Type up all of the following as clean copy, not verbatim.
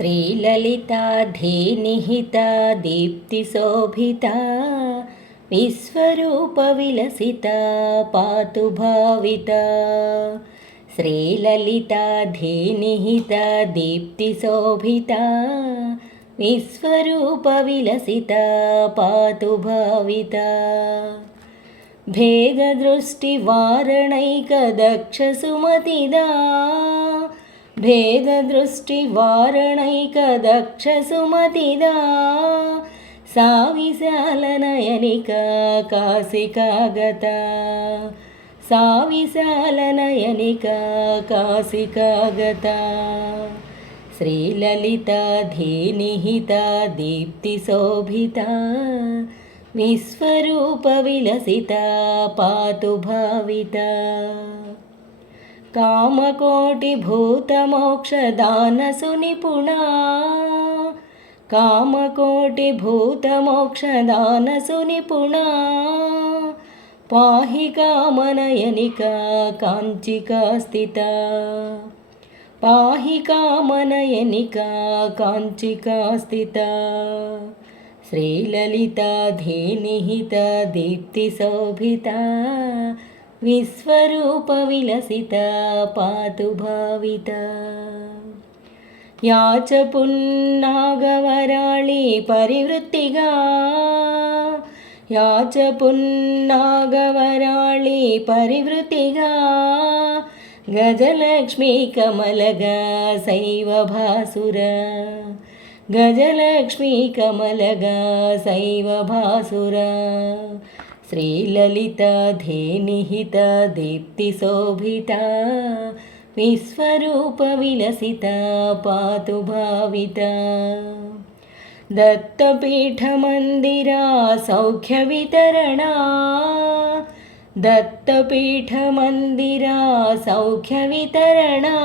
श्रीललिताधीनिहिता दीप्तिशोभिता विश्वरूपविलसिता पातु भाविता। श्रीललिताधीनिहिता दीप्तिशोभिता विश्वरूपविलसिता पातु भाविता। भेददृष्टिवारणैकदक्षसुमतिदा भेददृष्टिवारणैकदक्षसुमतिदा सा विशालनयनिका काशिकागता। सा विशालनयनिका काशिकागता। श्रीललिताधीनिहिता दीप्तिशोभिता विश्वरूपविलसिता पातु भाविता। कामकोटिभूतमोक्षदानसुनिपुणा कामकोटिभूतमोक्षदानसुनिपुणा पाहि कामनयनिका काञ्चिका स्थिता। पाहि कामनयनिका काञ्चिका स्थिता। श्रीललिताधीनिहिता दीप्तिशोभिता विश्वरूपविलसिता पातु भाविता। या च पुन्नागवराळी परिवृत्तिगा या च पुन्नागवराळी परिवृत्तिगा गजलक्ष्मी कमलगा सैव भासुरा। गजलक्ष्मी कमलगा सैव भासुरा। श्रीललिताधीनिहिता दीप्तिशोभिता विश्वरूपविलसिता पातु भाविता। दत्तपीठमन्दिरा सौख्यवितरणा दत्तपीठमन्दिरा सौख्यवितरणा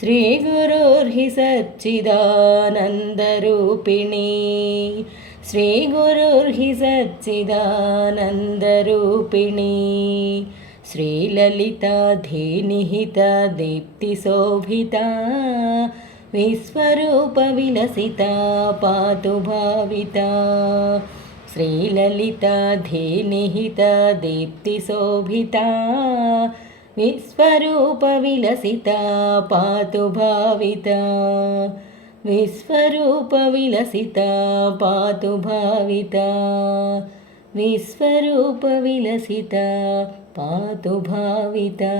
श्रीगुरुर्हि सच्चिदानन्दरूपिणी। श्रीगुरुर्हि सच्चिदानन्दरूपिणी। श्रीललिताधीनिहिता दीप्तिशोभिता विश्वरूपविलसिता पातु भाविता। श्रीललिताधीनिहिता दीप्तिशोभिता विश्वरूपविलसिता पातु भाविता। विश्वरूपविलसिता पातु भाविता। विश्वरूपविलसिता पातु भाविता।